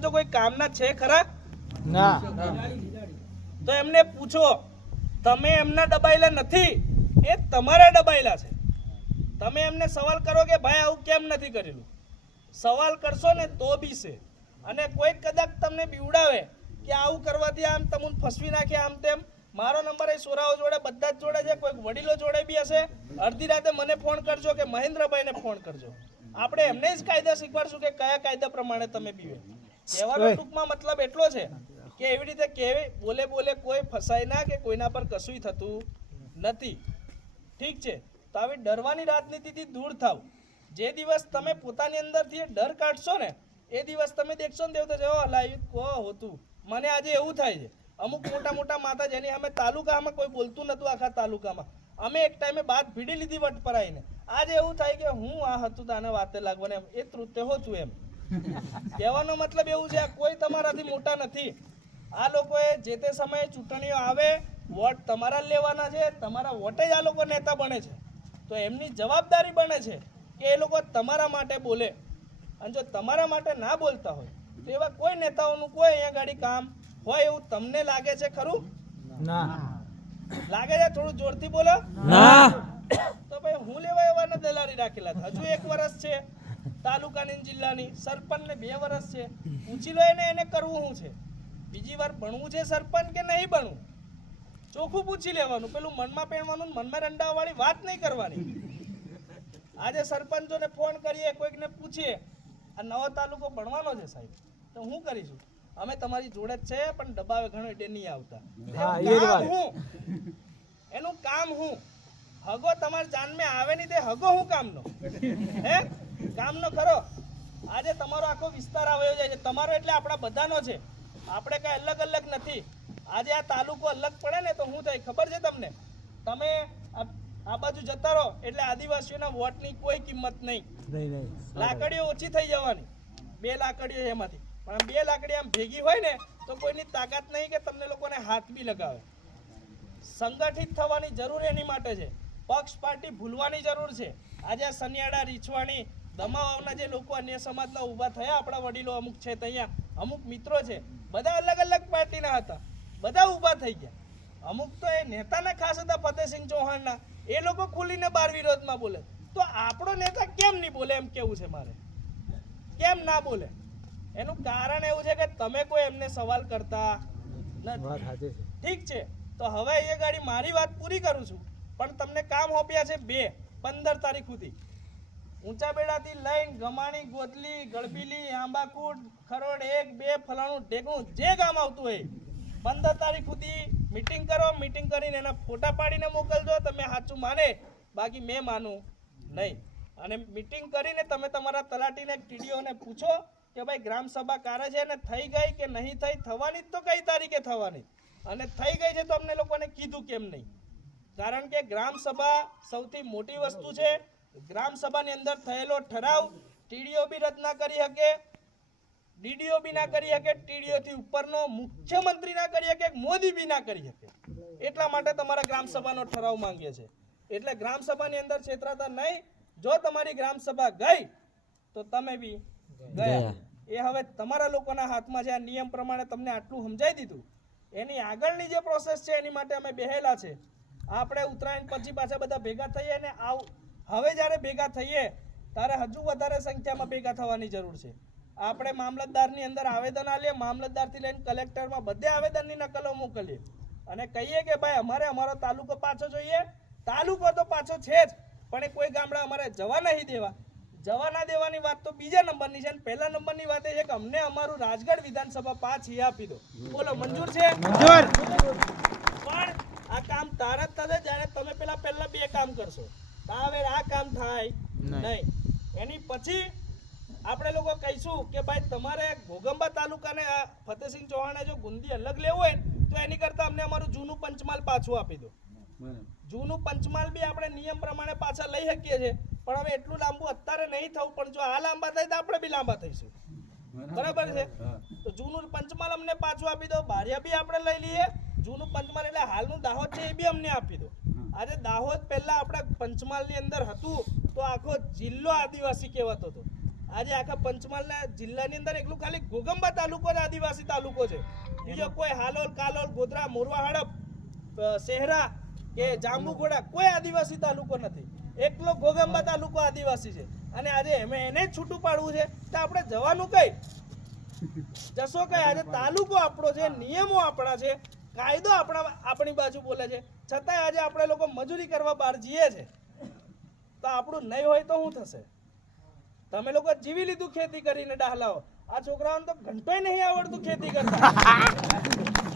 તો કોઈ કામના છે ખરા? ના. તો એમને પૂછો તમે એમના દબાયેલા નથી એ તમારા દબાયેલા છે. તમે એમને સવાલ કરો કે ભાઈ આવું કેમ નથી કરેલું? સવાલ કરશો ને તો બી છે. અને કોઈ કદાચ તમને બીવડાવે કે આવું કરવાથી આમ તમને ફસવી નાખે આમ તેમ મારો નંબર એ સોરાઓ જોડે બધા જ જોડે છે કોઈક વડીલો જોડે બી હશે. અડધી રાતે મને ફોન કરજો કે મહેન્દ્રભાઈને ફોન કરજો. આપણે એમને જ કાયદા શીખવાડશું કે કયા કાયદા પ્રમાણે તમે બીવે. કહેવાનો ટૂંકમાં મતલબ એટલો છે કે એવી રીતે કેવી બોલે બોલે કોઈ ફસાય ના કે કોઈના પર કશું થતું નથી. ઠીક છે? તો આવી ડરવાની રાજનીતિથી દૂર થાવ. જે દિવસ તમે પોતાની અંદરથી ડર કાઢશો ને એ દિવસ તમે દેખશો ને દેવતા જવા જેવો કો હોતું? મને આજે એવું થાય છે. અમુક મોટા મોટા માતા જેની અમે તાલુકામાં કોઈ બોલતું નતું આખા તાલુકામાં. અમે એક ટાઈમે બાદ ભીડી લીધી વટ પર આવીને આજે એવું થાય કે હું આ હતું તાને વાતે લાગવાને એમ. એ તૃત્ય હોતું એમ. કહેવાનો મતલબ એવું છે કોઈ તમારાથી મોટા નથી. આ લોકોએ જે તે સમયે ચૂંટણીઓ આવે વોટ તમારા લેવાના છે તમારા વોટે જ આ લોકો નેતા બને છે. તો એમની જવાબદારી બને છે કે એ લોકો તમારા માટે બોલે. અને જો તમારા માટે ના બોલતા હોય તો એવા કોઈ નેતાઓનું કોઈ અહીંયા ગાડી કામ હોય એવું તમને લાગે છે ખરું? ના. લાગે છે? થોડું જોરથી બોલો. ના. તો ભાઈ હું લેવા એવાના દલાલી રાખેલા હજુ એક વર્ષ છે. તાલુકાની જિલ્લાની સરપંચને બે વર્ષ છે. પૂછી લો એને એને કરવું શું છે? બીજી વાર ભણવું છે સરપંચ કે નહીં ભણવું? ચોખ્ખું પૂછી લેવાનું. પેલું મનમાં પહેરવાનું મનમાં રંડાવાળી વાત નહીં કરવાની. આજે સરપંચોને ફોન કરીએ કોઈકને પૂછીએ. આ નવો તાલુકો ભણવાનો છે સાહેબ. તો હું કરીશું? અમે તમારી જોડે જ છે પણ દબાવે ઘણો એટલે નહીં આવતા. હું? એનું કામ હું? હગો તમારા જાનમે આવે નહીં તે હગો હું કામનો? હે? કામનો ખરો આજે તમારો આખો વિસ્તાર આવ્યો જાય છે. તમારો એટલે આપણા બધાનો છે. આપણે કાંઈ અલગ અલગ નથી. આજે આ તાલુકો અલગ પડે ને તો શું થાય? ખબર છે તમને? તમે આ- બાજુ જતા રહો. એટલે આદિવાસીઓના વોટની કોઈ કિંમત નહીં. લાકડીઓ ઓછી થઈ જવાની. બે લાકડીઓ છે એમાંથી. પણ બે લાકડી આમ ભેગી હોય ને તો કોઈની તાકાત નહીં કે તમને લોકોને હાથ બી લગાવે. સંગઠિત થવાની જરૂર એની માટે છે. પક્ષ પાર્ટી ભૂલવાની જરૂર છે. આજે આ સનિયાડા રીછવાણી દમાવાના જે લોકો અન્ય સમાજના ઊભા થયા આપણા વડીલો અમુક છે ત્યાં અમુક મિત્રો છે બધા અલગ અલગ પાર્ટીના હતા બધા ઊભા થઈ ગયા. અમુક તો એ નેતાના ખાસ હતા ફતેહસિંહ ચૌહાણના એ લોકો ખુલીને બાર વિરોધમાં બોલે. તો આપણો નેતા કેમ નહીં બોલે એમ કેવું છે મારે? કેમ ના બોલે? એનું કારણ એવું છે કે તમે કોઈ એમને સવાલ કરતા નથી. ઠીક છે. તો હવે એ ગાડી મારી વાત પૂરી કરું છું. પણ તમને કામ સોંપ્યા છે બે પંદર તારીખ સુધી. ઊંચા બેડાથી લઈને ગમાણી, ગોતલી ગળબીલી આંબાકુટ, ખરોડ એક, બે, ફલાણું ઢેકણું જે ગામ આવતું હોય, પંદર તારીખ સુધી મીટિંગ કરો મીટિંગ કરીને એના ફોટા પાડીને મોકલજો, તમે સાચું માને, બાકી મેં માનું નહીં. અને મીટિંગ કરીને તમે તમારા તલાટીને ટીડીઓને પૂછો કે ભાઈ, ગ્રામ સભા કારે છે ને થઈ ગઈ કે નહીં થઈ? થવાની જ તો કઈ તારીખે થવાની? અને થઈ ગઈ છે તો અમને લોકોને કીધું કેમ નહીં? કારણ કે ગ્રામ સભા સૌથી મોટી વસ્તુ છે ગ્રામ સભાની અંદર થયેલો ઠરાવ ટીડીઓ બી રદ ના કરી શકે ડીડીઓ બી ના કરી શકે ટીડીઓ થી ઉપરનો મુખ્યમંત્રી ના કરી શકે મોદી બી ના કરી શકે. એટલા માટે તમારા ગ્રામ સભાનો ઠરાવ માંગીએ છે. એટલે ગ્રામ સભાની અંદર છેતરાતા નહીં. જો તમારી ગ્રામ સભા ગઈ તો તમે બી ગયા. એ હવે તમારા લોકોના હાથમાં છે. આ નિયમ પ્રમાણે તમને આટલું સમજાઈ દીધું. એની આગળની જે પ્રોસેસ છે એની માટે અમે બેહેલા છે. આપણે ઉત્તરાયણ પછી પાછા બધા ભેગા થઈએ ને આવ હવે જ્યારે ભેગા થઈએ ત્યારે હજુ વધારે સંખ્યામાં ભેગા થવાની જરૂર છે. આપણે મામલતદારની અંદર આવેદન આલીએ મામલતદારથી લઈને કલેક્ટરમાં બધે આવેદનની નકલો મોકલીએ. અને કહીએ કે ભાઈ અમારે અમારો તાલુકો પાછો જોઈએ. તાલુકો તો પાછો છે જ પણ એ કોઈ ગામડા અમારે જવા નહીં દેવા. જવા ના દેવાની વાત તો બીજા નંબરની છે અને પહેલા નંબરની વાત એ છે કે અમને અમારું રાજગઢ વિધાનસભા પાછી આપી દો. બોલો મંજૂર છે? મંજૂર. પણ આ કામ તારા જ થશે જ્યારે તમે પેલા પહેલા બે કામ કરશો. તાવે આ કામ થાય. નહીં. નહીં. એની પછી આપણે લોકો કહીશું કે ભાઈ તમારે ઘોગંબા તાલુકાને આ ફતેહસિંહ ચૌહાણે જો ગુંદી અલગ લેવું હોય તો એની કરતાં અમને અમારું જૂનું પંચમાલ પાછું આપી દો. જૂનું પંચમાલ બી આપણે નિયમ પ્રમાણે પાછા લઈ શકીએ છીએ. પણ હવે એટલું લાંબુ અત્યારે નહીં થવું પણ જો આ લાંબા થાય તો આપણે બી લાંબા થઈશું. બરાબર. છે? તો જૂનું પંચમાલ અમને પાછું આપી દો બારિયા બી આપણે લઈ લઈએ. જૂનું પંચમાલ એટલે હાલનું દાહોદ છે એ બી અમને આપી દો. આજે દાહોદ પહેલા આપણા પંચમહાલની અંદર હતું તો આખો જિલ્લો આદિવાસી કહેવાતો હતો. આજે આખા પંચમહાલના જિલ્લાની અંદર એકલું ખાલી ગોગંબા તાલુકો જ આદિવાસી તાલુકો છે. બીજો કોઈ હાલોલ કાલોલ ગોધરા મોરવા હડપ શહેરા કે જાંબુઘોડા કોઈ આદિવાસી તાલુકો નથી. એકલો ગોગંબા તાલુકો આદિવાસી છે. અને આજે અમે એને જ છૂટું પાડવું છે. તો આપણે જવાનું કઈ? જશો કઈ? આજે તાલુકો આપણો છે નિયમો આપણા છે. કાયદો આપણા આપણી બાજુ બોલે છે. છતાંય આજે આપણે લોકો મજૂરી કરવા બહાર જઈએ છે. તો આપણું નહીં હોય તો શું થશે? તમે લોકો જીવી લીધું ખેતી કરીને ડાહલાઓ. આ છોકરાઓને તો ઘંટોય નહીં આવડતું ખેતી કરતા.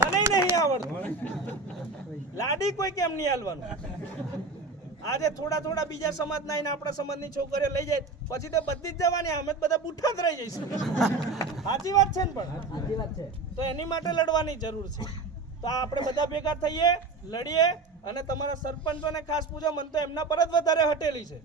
મને નહીં આવડતું. લાડી કોઈ કેમ નહીં હાલવાનું? આજે થોડા થોડા બીજા સમાજના આઈને આપણા સમાજની છોકરીઓ લઈ જાય. પછી તો બધી જ જવાની અમે બધા બુઠા જ રહી જઈશું. સાચી વાત છે ને પણ? તો એની માટે લડવાની જરૂર છે. તો આપણે બધા ભેગા થઈએ, લડીએ અને તમારા સરપંચોને ખાસ પૂછો મને તો એમના પર જ વધારે હટેલી છે.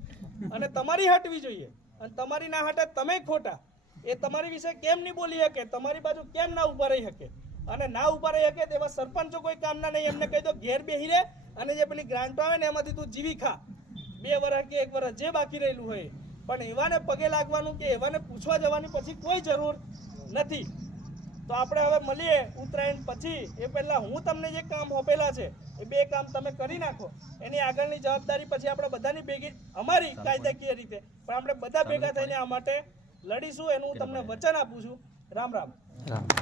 અને તમારી હટવી જોઈએ. અને તમારી ના હટે તમે ખોટા. એ તમારી વિશે કેમ નહીં બોલી શકે? તમારી બાજુ કેમ ના ઊભા રહી શકે? અને ના ઊભા રહી શકે તેવા સરપંચો કોઈ કામના નહીં. એમને કહી દો, ઘેર બેહી રહે અને જે પેલી ગ્રાન્ટો આવે ને એમાંથી તું જીવી ખા બે વર્ષ કે એક વર્ષ જે બાકી રહેલું હોય. પણ એવાને પગે લાગવાનું કે એવાને પૂછવા જવાની પછી કોઈ જરૂર નથી. તો આપણે હવે મળીએ ઉત્તરાયણ પછી. એ પહેલાં હું તમને જે કામ હોપેલા છે એ બે કામ તમે કરી નાખો. એની આગળની જવાબદારી પછી આપણે બધાની ભેગી અમારી કાયદાકીય રીતે પણ આપણે બધા ભેગા થઈને આ માટે લડીશું એનું હું તમને વચન આપું છું. રામ રામ. રામ.